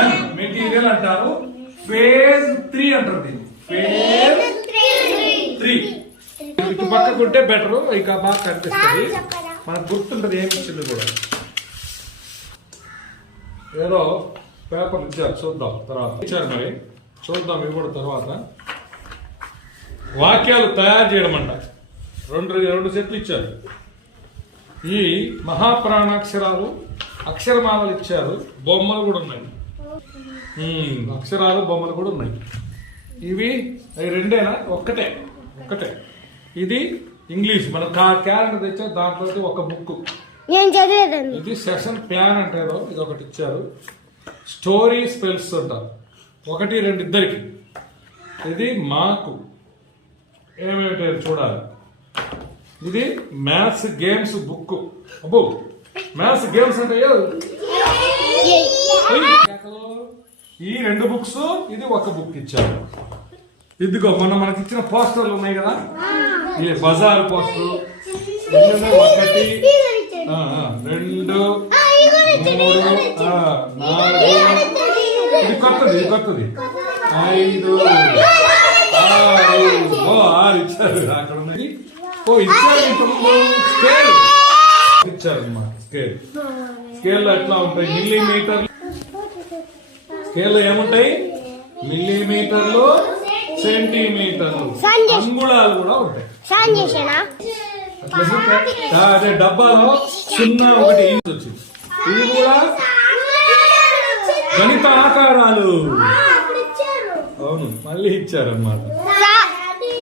ఎన్ material అంటారు. Phase 3 అంటారు దీన్ని. ఫేజ్ 3 ఇటు పక్కకుంటే బెటర్, ఇక బాగా కనిపిస్తుంది, మనకు గుర్తుంటది ఏమి ఇచ్చింది కూడా. ఏదో పేపర్ ఇచ్చారు, చూద్దాం తర్వాత. ఇచ్చారు మరి చూద్దాం, ఇవి కూడా తర్వాత. వాక్యాలు తయారు చేయడం అంట. రెండు సెట్లు ఇచ్చారు. ఈ మహాప్రాణాక్షరాలు అక్షరమాలలు ఇచ్చారు, బొమ్మలు కూడా ఉన్నాయి. అక్షరాలు బొమ్మలు కూడా ఉన్నాయి. ఇవి రెండేనా? ఒక్కటే. ఇది ఇంగ్లీష్. మన క్యాలెండర్ తెచ్చారు, దాంట్లో ఒక బుక్. ఇది సెషన్ ప్లాన్ అంటే ఏదో ఇది ఒకటి ఇచ్చారు. స్టోరీ స్పెల్స్ అంట, 1, 2 ఇద్దరికి. ఇది మాకు ఏమేమిటో చూడాలి. ఇది మ్యాథ్స్ గేమ్స్ బుక్. అబ్బో, మ్యాథ్స్ గేమ్స్ అంటే ఈ 2 బుక్స్, ఇది ఒక బుక్ ఇచ్చారు. ఇదిగో మొన్న మనకి ఇచ్చిన పోస్టర్లు ఉన్నాయి కదా, ఈ బజార్ పోస్టర్. 1, 2, 3, 4, ఇది కొత్తది 5, 6 ఇచ్చారు. అక్కడ ఉన్నది ఇచ్చారు. ఇంతకుముందు స్కేల్ ఇచ్చారు అన్నమాట. స్కేల్ ఎట్లా ఉంటాయి? మిల్లీమీటర్లు. స్కేల్ ఏముంటాయి? మిల్లీమీటర్లు, సెంటీమీటర్లు, అంగుళాలు కూడా ఉంటాయి. అదే డబ్బాలో 0, 1 ఇంచ్ వచ్చింది. ఇది కూడా గణిత ఆకారాలు. అవును, మళ్ళీ ఇచ్చారన్నమాట.